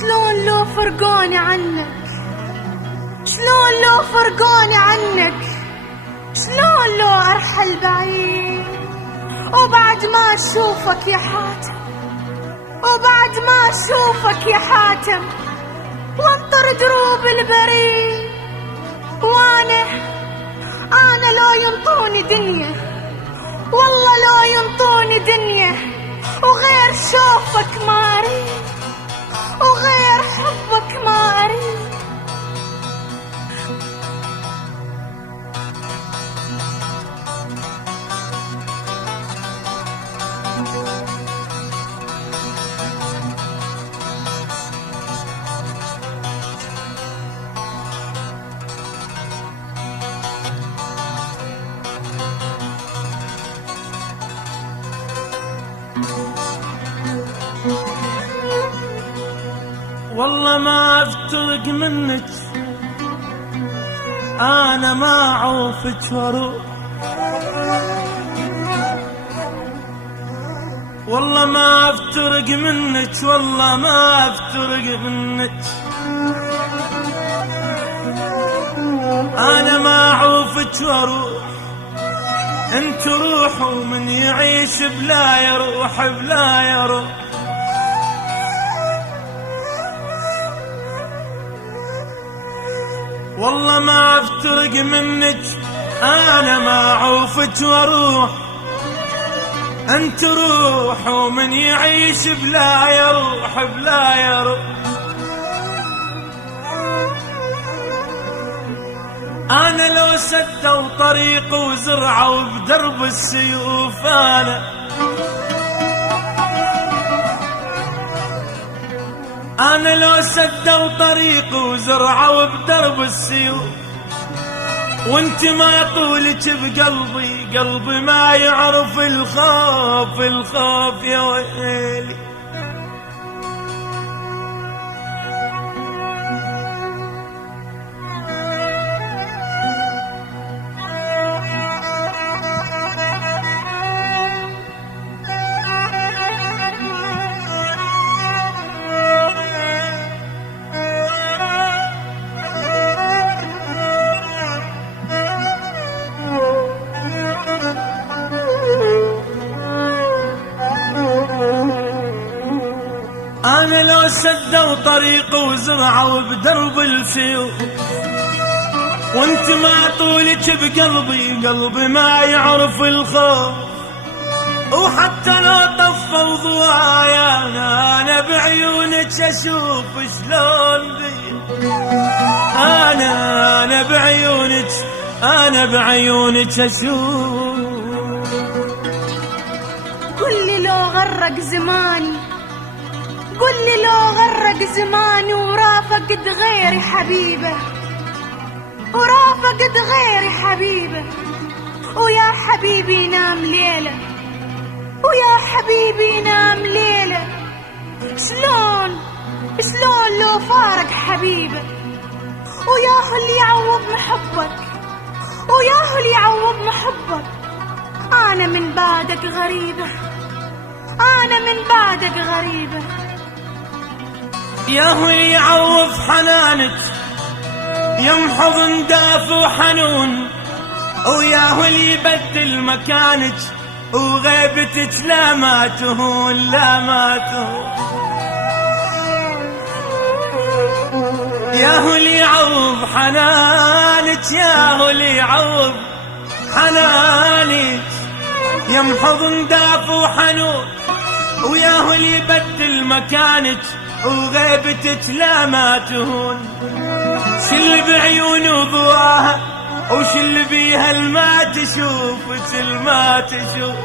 شلون لو فرقوني عنك، شلون لو فرقوني عنك، شلون لو أرحل بعيد وبعد ما أشوفك يا حاتم، وبعد ما أشوفك يا حاتم وانطر دروب البريد. وأنا لو ينطوني دنيا، والله لو ينطوني دنيا وغير شوفك ما أريد، وغير حبك ما أريد. والله ما افترق منك، انا ما اعوفك واروح، والله ما افترق منك، والله ما افترق منك، انا ما اعوفك واروح. انت روح ومن يعيش بلا يروح، بلا يروح. والله ما افترق منك، انا ما اعوفك واروح. انت روح ومن يعيش بلا يروح، بلا يروح. انا لو سدوا طريق وزرعوا بدرب السيوف، أنا لو سدوا طريق وزرعوا بدرب السيوف، وانت ما طولك بقلبي، قلبي ما يعرف الخوف، الخوف يا ويلي. أنا لو سدوا طريق وزرعوا بدرب السيوف، وانت ما طولك بقلبي، قلبي ما يعرف الخوف. وحتى لو طفوا ضوايا أنا بعيونك أشوف شلون بي. أنا بعيونك، أنا بعيونك أشوف. قل لي لو غرق زماني، قل لي لو غرق زماني ورافقت غيري حبيبة، ورافقت غيري حبيبة، ويا حبيبي نام ليلة، ويا حبيبي نام ليلة. شلون لو فارق حبيبة، وياه اللي يعوض محبك، وياه اللي يعوض محبك. أنا من بعدك غريبة، أنا من بعدك غريبة. يا هو يعوض حنانك، يمحض نداف وحنون، ويا هو يبدل مكانك وغيبتك لا ما تهون، لا ما تهون. يا هو يعوض حنانك، يا هو يعوض حنانك، يمحض نداف وحنون، ويا هو يبدل مكانك وغيبتك لا ما تهون. شل بعيون وضواها وشل بيها الما تشوفك، الما تشوف.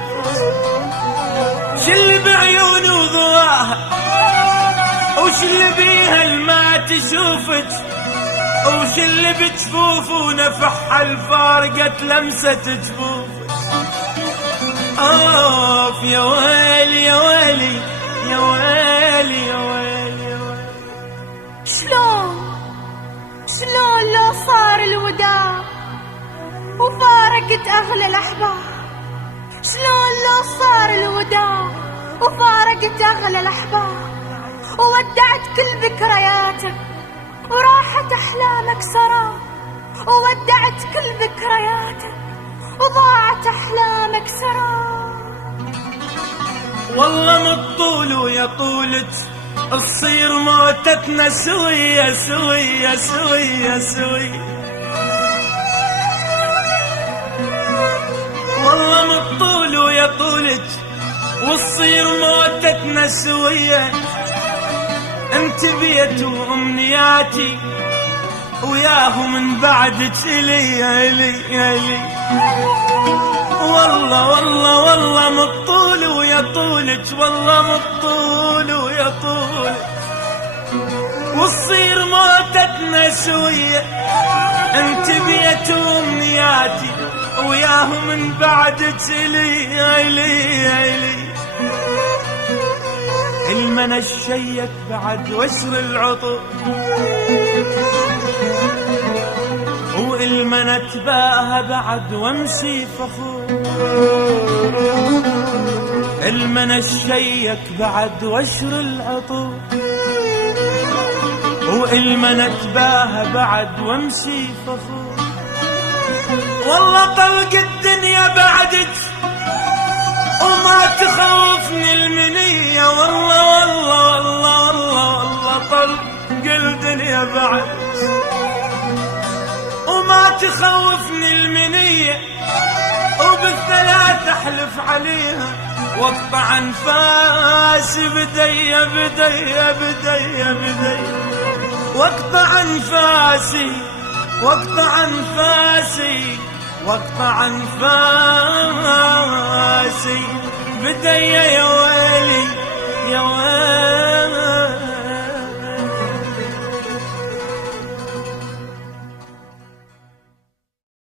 شل بعيون وضواها وشل بيها الما تشوفك، وشل بجفوف ونفحها الفارقة لمسة جفوفك. اوف يا ويلي يا ويلي يا ويلي يا ويلي يا ويلي. شلون لو صار الوداع وفارقت أغلى الأحباب، شلون لو صار الوداع وفارقت أغلى الأحباب، وودعت كل ذكرياتك وراحت أحلامك سراب، وودعت كل ذكرياتك وضاعت أحلامك سراب. والله مالطول ويا طولت تصير موتتنا سوية سوية سوية سوية. والله مالطول ويا طولت وتصير موتتنا سوية. انت بيت وامنياتي وياه من بعدك إلي إلي إلي. والله والله والله مالطول ويا طولك، والله مالطول ويا طولك وتصير موتتنا سوية. انت بيت وامنياتي وياه من بعدك إلي إلي إلي. المنا الشيك بعد وشر العطر والمنا تباهى بعد وامشي فخور. المنا الشيك بعد وشر العطر والمنا تباهى بعد وامشي فخور. والله طلق الدنيا بعدك وما تخوفني المنية. والله والله والله والله والله طلق الدنيا بعدك وما تخوفني المنية. وبالثلاث احلف عليها واقطع انفاسي بدي بدي بدي بدي. واقطع انفاسي واقطع انفاسي واقطع انفاسي بدي يا